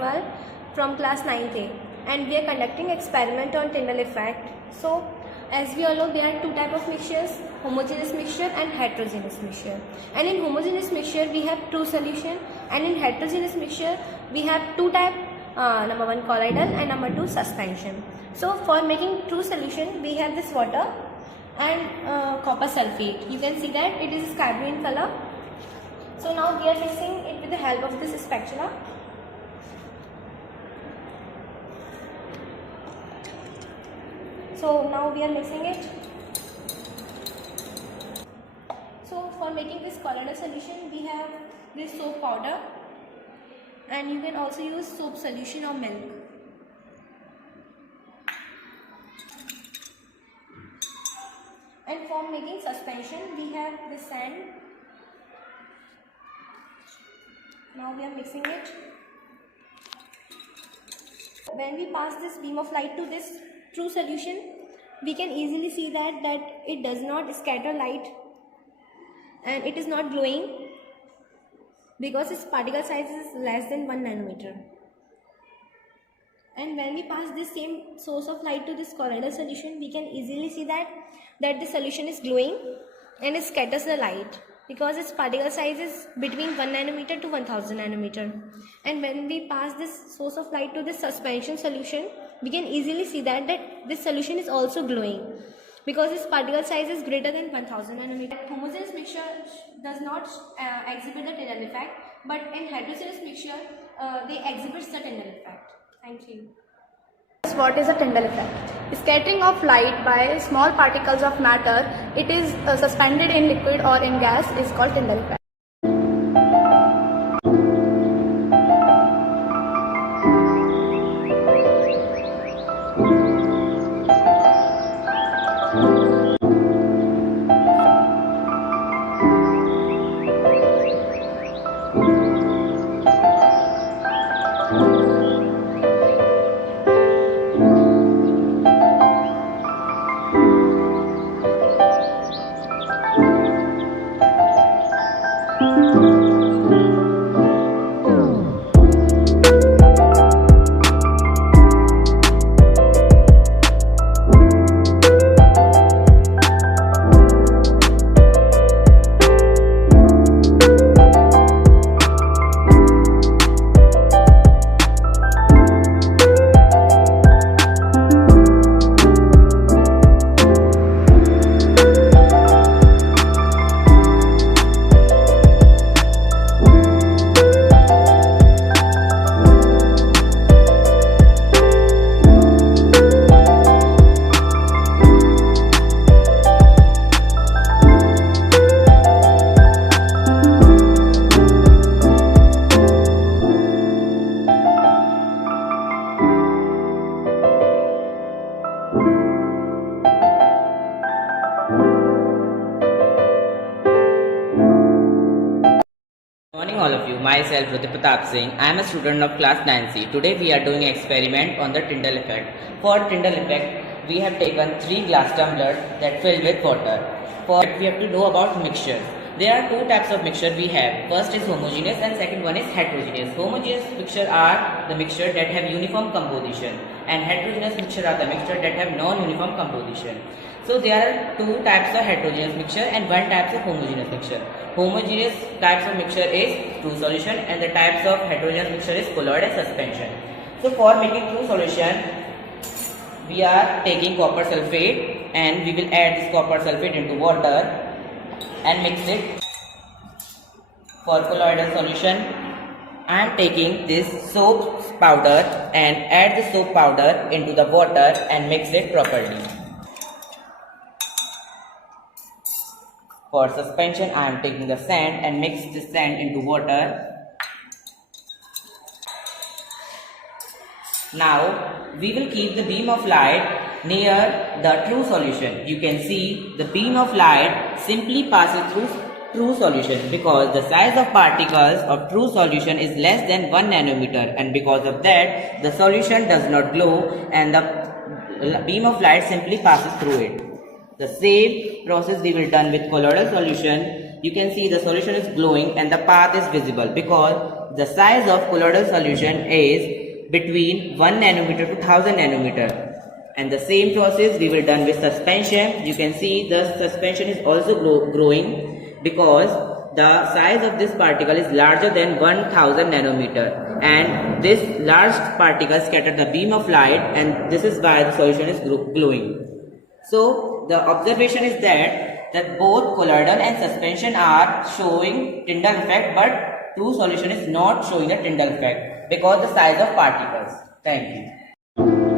Agrawal from class 9th A, and we are conducting experiment on Tyndall effect. So as we all know, there are two types of mixtures, homogeneous mixture and heterogeneous mixture. And in homogeneous mixture we have true solution, and in heterogeneous mixture we have two types, number one colloidal and number two suspension. So for making true solution we have this water and copper sulfate. You can see that it is sky blue in color. So now we are mixing it with the help of this spatula. So now we are mixing it. So for making this colloidal solution we have this soap powder, and you can also use soap solution or milk. And for making suspension we have this sand. Now we are mixing it. When we pass this beam of light to this true solution, we can easily see that it does not scatter light and it is not glowing because its particle size is less than 1 nanometer. And when we pass this same source of light to this colloidal solution, we can easily see that the solution is glowing and it scatters the light because its particle size is between 1 nanometer to 1000 nanometer. And when we pass this source of light to this suspension solution, we can easily see that this solution is also glowing because its particle size is greater than 1000 nanometer. Homogeneous mixture does not exhibit the Tyndall effect, but in heterogeneous mixture they exhibit the Tyndall effect. Thank you. What is a Tyndall effect? Scattering of light by small particles of matter, it is suspended in liquid or in gas, is called Tyndall effect. Good morning all of you, myself Ruti Pratap Singh. I am a student of class 9C. Today we are doing an experiment on the Tyndall effect. For Tyndall effect, we have taken 3 glass tumblers that filled with water. For it, we have to know about mixture. There are 2 types of mixture we have. First is homogeneous and second one is heterogeneous. Homogeneous mixture are the mixture that have uniform composition, and heterogeneous mixture are the mixture that have non-uniform composition. So there are 2 types of heterogeneous mixture and 1 type of homogeneous mixture. Homogeneous types of mixture is true solution and the types of heterogeneous mixture is colloid and suspension. So for making true solution, we are taking copper sulfate and we will add this copper sulfate into water and mix it. For colloidal solution, I am taking this soap powder and add the soap powder into the water and mix it properly. For suspension, I am taking the sand and mix the sand into water. Now, we will keep the beam of light near the true solution. You can see the beam of light simply passes through true solution because the size of particles of true solution is less than 1 nanometer, and because of that, the solution does not glow and the beam of light simply passes through it. The same process we will done with colloidal solution. You can see the solution is glowing and the path is visible because the size of colloidal solution is between 1 nanometer to 1000 nanometer. And the same process we will done with suspension. You can see the suspension is also growing because the size of this particle is larger than 1000 nanometer, and this large particle scatter the beam of light, and this is why the solution is glowing. So the observation is that both colloidal and suspension are showing Tyndall effect, but true solution is not showing the Tyndall effect because the size of particles. Thank you.